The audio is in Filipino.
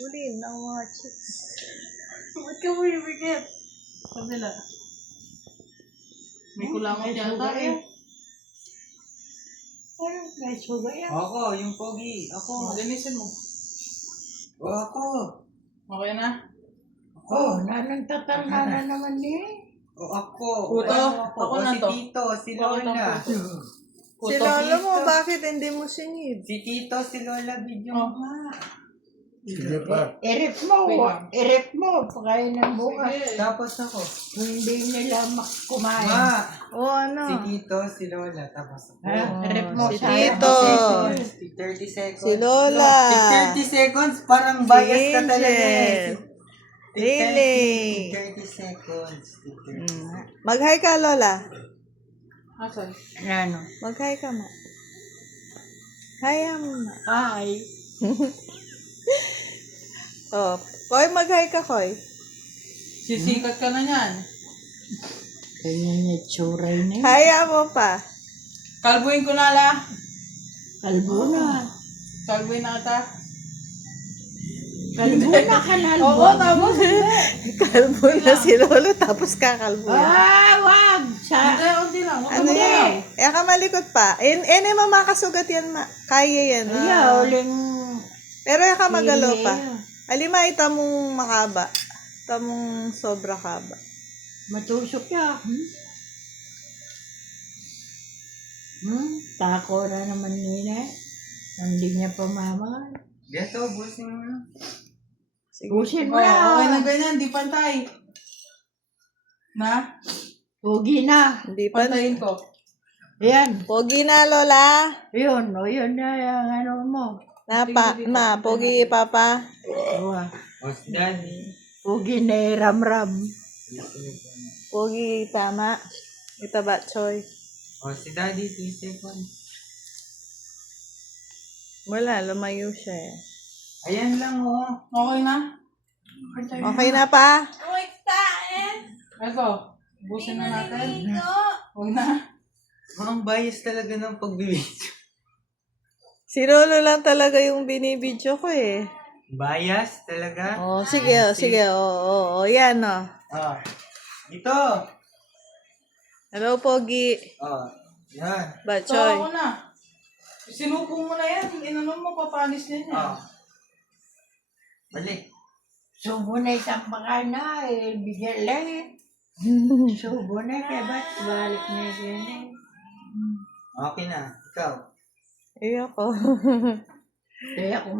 Ulin ang mga chicks. Ba't ka mo ibigit? Kabila. May kulangot yata eh. Parang may sugar yan. Ako, yung pogi. Ako. Ganisin mo. O ako. Okay na? Oh, nanagtatanda na naman eh. O ako. Puto. Ano Ako O na si to. Tito, si Bakit ang Lola. puto? Si Lolo mo, bakit hindi mo sinid? Si Tito, si Lola, video Oh. mo nga. I-rep mo, i-rep mo, pagkain ng bukas. Sige. Tapos ako. Kung hindi nila kumain. Ma. O ano? Si Tito, si Lola, tapos ako. Ha? I-rep mo Oh, si si Tito. 30 seconds. Si Lola. Si 30 seconds, parang bias ka talaga eh. Angel. Really? 30 seconds. Mag-hi ka, Lola. Asan? Ano? Mag-hi ka, ma. Hi, ma. Hi. Oh, Koy, mag-hi ka, Koy. Sisikat ka na yan. Ganyan yung tsuray na yun. Hi, mo pa. Kalbuin ko na la. Kalbo na. Kalbuin na ata. Kalbo na ka na. Oo, tapos hindi. Kalbo na si Lolo, tapos kakalbo yan. Wag! Hindi, unti lang. Huwag Ano ka yan? magalaw. Kaya ka malikot pa. Makasugat yan, ma. Kaya yan. uling Pero ka magalaw pa. Alima, itamong makaba. Itamong sobra kaba. matusok ya. Tako na naman nila. Hindi niya pa mama. Gato, busin mo na. Pusin mo Oo, na. okay na ganyan, di pantay. Na? Pugi na. Hindi pa. Pantayin ko. Ayan. Pogi na, Lola. Yun. O yun na yung ano mo. Pogi, Papa. O, O si Daddy. pugi na ram-ram. Pogi, tama. Ito ba, Choy? O si Daddy, 2 seconds. Wala, lumayo siya eh. Ayan lang oh. Okay na? Okay na pa? Ito, busin na natin. Huwag na. Ang bias talaga ng pagbibidyo. Si Lolo lang talaga yung binibidyo ko eh. Bias talaga? Oh, sige. Yan oh. Ah. Ito. Hello, Pogi. Oh. Yan. Ba, Ito Choy? ako na. Sinupong mo na yan. Inano mo, papanis niya niya. Oh. Balik. Subo na isang baka na. Bigyan lang eh. Subo na. Kaya ba't balik na yan eh. Okay na. Ikaw. Ayoko. Kaya kung